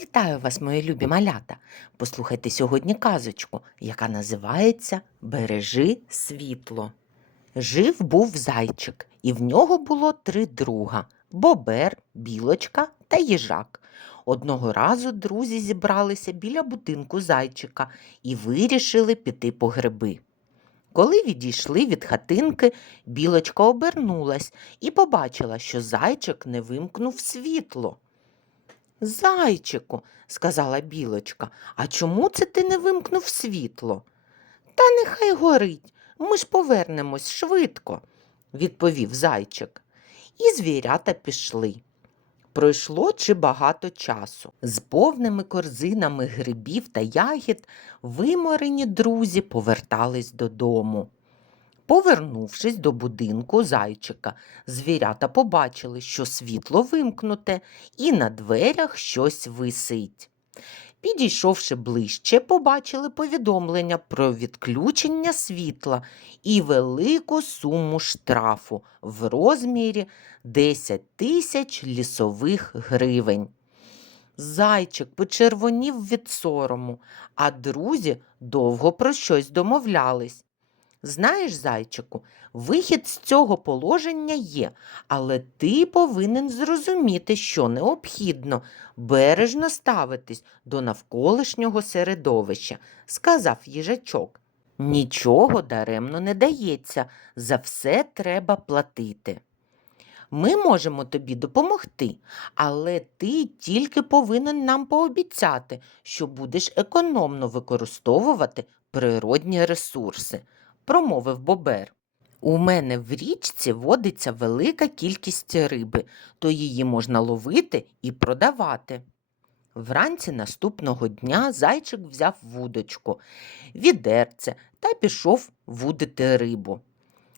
Вітаю вас, мої любі малята! Послухайте сьогодні казочку, яка називається Бережи світло. Жив був зайчик, і в нього було три друга бобер, білочка та їжак. Одного разу друзі зібралися біля будинку зайчика і вирішили піти по гриби. Коли відійшли від хатинки, білочка обернулась і побачила, що зайчик не вимкнув світло. Зайчику, сказала білочка, а чому це ти не вимкнув світло? Та нехай горить, ми ж повернемось швидко, відповів зайчик. І звірята пішли. Пройшло чи багато часу. З повними корзинами грибів та ягід виморені друзі повертались додому. Повернувшись до будинку зайчика, звірята побачили, що світло вимкнуте, і на дверях щось висить. Підійшовши ближче, побачили повідомлення про відключення світла і велику суму штрафу в розмірі 10 тисяч лісових гривень. Зайчик почервонів від сорому, а друзі довго про щось домовлялись. Знаєш, зайчику, вихід з цього положення є, але ти повинен зрозуміти, що необхідно бережно ставитись до навколишнього середовища, сказав їжачок. Нічого даремно не дається, за все треба платити. Ми можемо тобі допомогти, але ти тільки повинен нам пообіцяти, що будеш економно використовувати природні ресурси промовив бобер. У мене в річці водиться велика кількість риби, то її можна ловити і продавати. Вранці наступного дня зайчик взяв вудочку, відерце та пішов вудити рибу.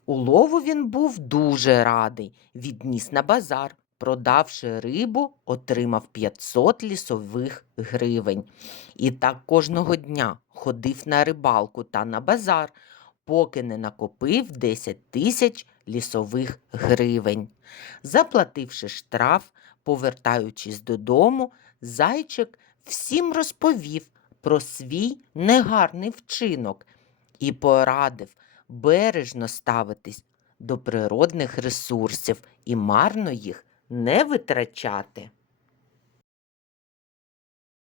Улову він був дуже радий, відніс на базар. Продавши рибу, отримав 500 лісових гривень. І так кожного дня ходив на рибалку та на базар, поки не накопив 10 тисяч лісових гривень. Заплативши штраф, повертаючись додому, зайчик всім розповів про свій негарний вчинок і порадив бережно ставитись до природних ресурсів і марно їх не витрачати.